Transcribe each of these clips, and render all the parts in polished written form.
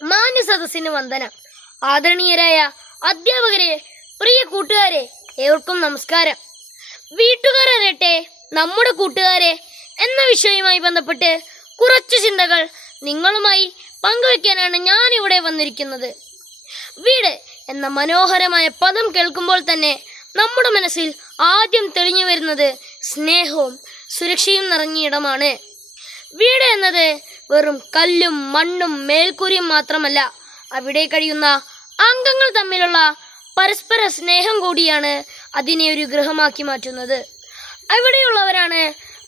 മാന്യ സദസ്സിന് വന്ദനം. ആദരണീയരായ അധ്യാപകരെ, പ്രിയ കൂട്ടുകാരെ, ഏവർക്കും നമസ്കാരം. വീട്ടുകാരറിയട്ടെ നമ്മുടെ കൂട്ടുകാരെ എന്ന വിഷയവുമായി ബന്ധപ്പെട്ട് കുറച്ചു ചിന്തകൾ നിങ്ങളുമായി പങ്കുവയ്ക്കാനാണ് ഞാൻ ഇവിടെ വന്നിരിക്കുന്നത്. വീട് എന്ന മനോഹരമായ പദം കേൾക്കുമ്പോൾ തന്നെ നമ്മുടെ മനസ്സിൽ ആദ്യം തെളിഞ്ഞു വരുന്നത് സ്നേഹവും സുരക്ഷയും നിറഞ്ഞ ഇടമാണ്. വീട് എന്നത് വെറും കല്ലും മണ്ണും മേൽക്കൂരയും മാത്രമല്ല, അവിടെ കഴിയുന്ന അംഗങ്ങൾ തമ്മിലുള്ള പരസ്പര സ്നേഹം കൂടിയാണ് അതിനെ ഒരു ഗൃഹമാക്കി മാറ്റുന്നത്. അവിടെയുള്ളവരാണ്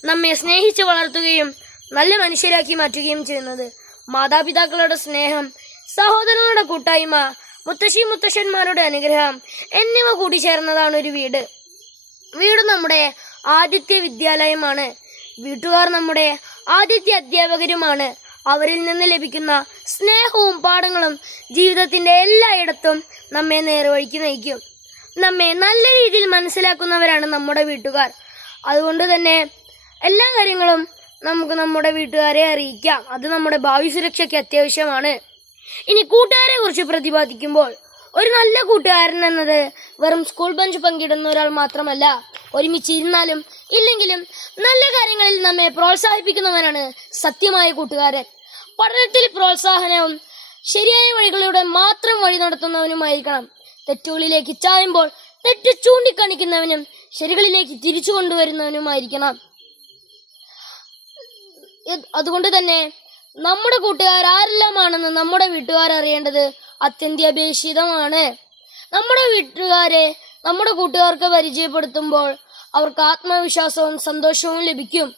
നമ്മെ സ്നേഹിച്ച് വളർത്തുകയും നല്ല മനുഷ്യരാക്കി മാറ്റുകയും ചെയ്യുന്നത്. മാതാപിതാക്കളുടെ സ്നേഹം, സഹോദരങ്ങളുടെ കൂട്ടായ്മ, മുത്തശ്ശന്മാരുടെ അനുഗ്രഹം എന്നിവ കൂടി ചേർന്നതാണ് ഒരു വീട്. വീട് നമ്മുടെ ആദ്യത്തെ വിദ്യാലയമാണ്. വീട്ടുകാർ നമ്മുടെ ആദ്യത്തെ അധ്യാപകരുമാണ്. അവരിൽ നിന്ന് ലഭിക്കുന്ന സ്നേഹവും പാഠങ്ങളും ജീവിതത്തിൻ്റെ എല്ലായിടത്തും നമ്മെ നേർവഴിക്ക് നയിക്കും. നമ്മെ നല്ല രീതിയിൽ മനസ്സിലാക്കുന്നവരാണ് നമ്മുടെ വീട്ടുകാർ. അതുകൊണ്ട് തന്നെ എല്ലാ കാര്യങ്ങളും നമുക്ക് നമ്മുടെ വീട്ടുകാരെ അറിയിക്കാം. അത് നമ്മുടെ ഭാവി സുരക്ഷയ്ക്ക് അത്യാവശ്യമാണ്. ഇനി കൂട്ടുകാരെ കുറിച്ച് പ്രതിപാദിക്കുമ്പോൾ, ഒരു നല്ല കൂട്ടുകാരൻ എന്നത് വെറും സ്കൂൾ ബെഞ്ച് പങ്കിടുന്ന ഒരാൾ മാത്രമല്ല. ഒരുമിച്ചിരുന്നാലും ഇല്ലെങ്കിലും നല്ല കാര്യങ്ങളിൽ നമ്മെ പ്രോത്സാഹിപ്പിക്കുന്നവനാണ് സത്യമായ കൂട്ടുകാരൻ. പഠനത്തിൽ പ്രോത്സാഹനവും ശരിയായ വഴികളിലൂടെ മാത്രം വഴി നടത്തുന്നവനുമായിരിക്കണം. തെറ്റുകളിലേക്ക് ചായുമ്പോൾ തെറ്റ് ചൂണ്ടിക്കാണിക്കുന്നവനും ശരികളിലേക്ക് തിരിച്ചു കൊണ്ടുവരുന്നവനുമായിരിക്കണം. അതുകൊണ്ട് തന്നെ നമ്മുടെ കൂട്ടുകാർ ആരെല്ലാമാണെന്ന് നമ്മുടെ വീട്ടുകാർ അറിയേണ്ടത് അത്യന്താപേക്ഷിതമാണ്. നമ്മുടെ വീട്ടുകാരെ നമ്മുടെ കൂട്ടുകാർക്ക് പരിചയപ്പെടുത്തുമ്പോൾ അവർക്ക് ആത്മവിശ്വാസവും സന്തോഷവും ലഭിക്കും.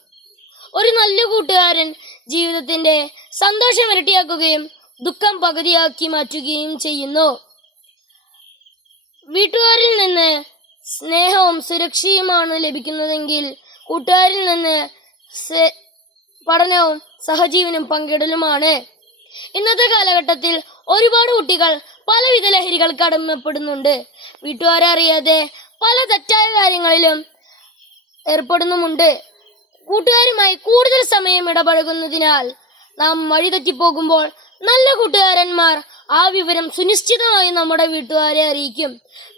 ഒരു നല്ല കൂട്ടുകാരൻ ജീവിതത്തിൻ്റെ സന്തോഷം ഇരട്ടിയാക്കുകയും ദുഃഖം പകുതിയാക്കി മാറ്റുകയും ചെയ്യുന്നു. വീട്ടുകാരിൽ നിന്ന് സ്നേഹവും സുരക്ഷയുമാണ് ലഭിക്കുന്നതെങ്കിൽ കൂട്ടുകാരിൽ നിന്ന് പഠനവും സഹജീവനും പങ്കിടലുമാണ്. ഇന്നത്തെ കാലഘട്ടത്തിൽ ഒരുപാട് കുട്ടികൾ പലവിധ ലഹരികൾക്ക് അടിമപ്പെടുന്നുണ്ട്. വീട്ടുകാരെ അറിയാതെ പല തെറ്റായ കാര്യങ്ങളിലും ഏർപ്പെടുന്നുമുണ്ട്. കൂട്ടുകാരുമായി കൂടുതൽ സമയം ഇടപഴകുന്നതിനാൽ നാം വഴിതെറ്റിപ്പോകുമ്പോൾ നല്ല കൂട്ടുകാരന്മാർ ആ വിവരം സുനിശ്ചിതമായി നമ്മുടെ വീട്ടുകാരെ അറിയിക്കും.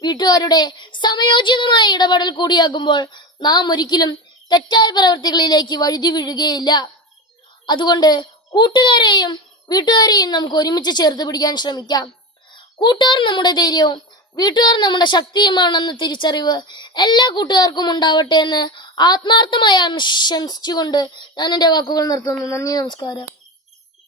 വീട്ടുകാരുടെ സമയോചിതമായ ഇടപെടൽ കൂടിയാകുമ്പോൾ നാം ഒരിക്കലും തെറ്റായ പ്രവൃത്തികളിലേക്ക് വഴുതി വീഴുകയില്ല. അതുകൊണ്ട് കൂട്ടുകാരെയും വീട്ടുകാരെയും നമുക്ക് ഒരുമിച്ച് ചേർത്ത് പിടിക്കാൻ ശ്രമിക്കാം. കൂട്ടുകാർ നമ്മുടെ ധൈര്യവും വീട്ടുകാർ നമ്മുടെ ശക്തിയുമാണെന്ന തിരിച്ചറിവ് എല്ലാ കൂട്ടുകാർക്കും ഉണ്ടാവട്ടെ എന്ന് ആത്മാർത്ഥമായി ആശംസിച്ചുകൊണ്ട് ഞാൻ എൻ്റെ വാക്കുകൾ നിർത്തുന്നു. നന്ദി, നമസ്കാരം.